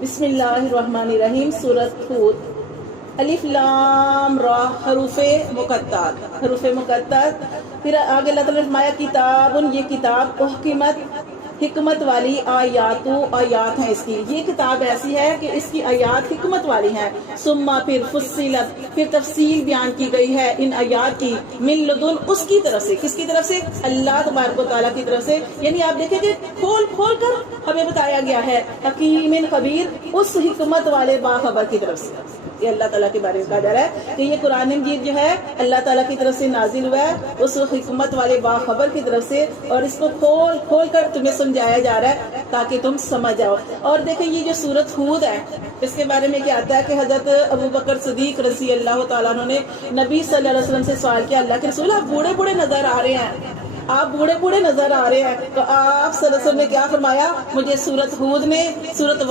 بسم اللہ الرحمن الرحیم. سورۃ ہود. الف لام را حروف مقطعات. حروف مقطعات. پھر آگے اللہ تعالیٰ نے فرمایا کتاب، یہ کتاب احکمت حکمت والی آیات ہیں اس کی. یہ کتاب ایسی ہے کہ اس کی آیات حکمت والی ہیں. ثم پھر فصلت، پھر تفصیل بیان کی گئی ہے ان آیات کی. من لدن، اس کی طرف سے. کس کی طرف سے؟ اللہ تبارک و تعالیٰ کی طرف سے. یعنی آپ دیکھیں کہ کھول کھول کر ہمیں بتایا گیا ہے. حکیم خبیر، اس حکمت والے باخبر کی طرف سے. یہ اللہ تعالیٰ کے بارے میں کہا جا رہا ہے کہ یہ قرآن مجید جو ہے اللہ تعالیٰ کی طرف سے نازل ہوا ہے، اس حکمت والے باخبر کی طرف سے، اور اس کو کھول کھول کر تمہیں سمجھایا جا رہا ہے تاکہ تم سمجھ جاؤ. اور دیکھیں یہ جو سورۃ ہود ہے اس کے بارے میں کیا آتا ہے کہ حضرت ابو بکر صدیق رضی اللہ تعالیٰ عنہ نے نبی صلی اللہ علیہ وسلم سے سوال کیا، اللہ کے رسول آپ بوڑھے بوڑھے نظر آ رہے ہیں، آپ بوڑھے بوڑھے نظر آ رہے ہیں، تو آپ صلی اللہ علیہ وسلم نے کیا فرمایا؟ مجھے سورۃ ہود نے، سورۃ